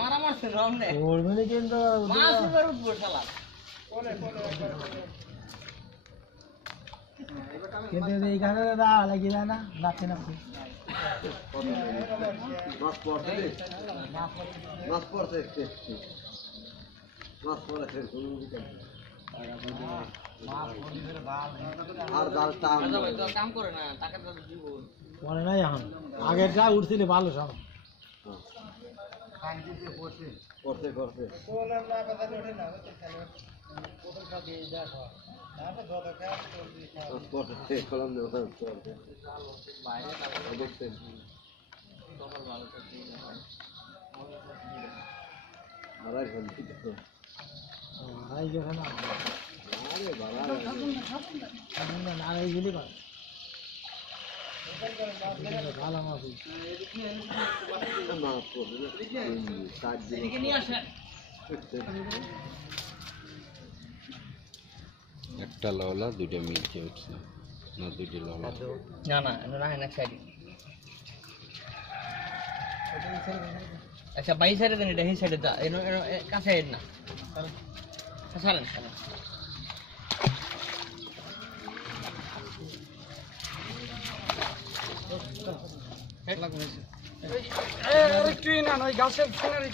মারা মারছে রাউন্ডে কিন্তু এইখানে দাদা লাগি যায় না রাখছে না কাম করে না টাকা মনে নাই এখন আগের যা উঠছিলে ভালো সব করতে করতে একটা লওলা দুইটা মিলছে উঠছে না দুইটা লওলা না না না না সাইড আচ্ছা বাই সাইডে দেন এটা এই সাইডে দা এনো কাছে সাইড না সারেন সারেন এক লাখ হয়েছে এই আরে তুই না ওই গাছের ফোনের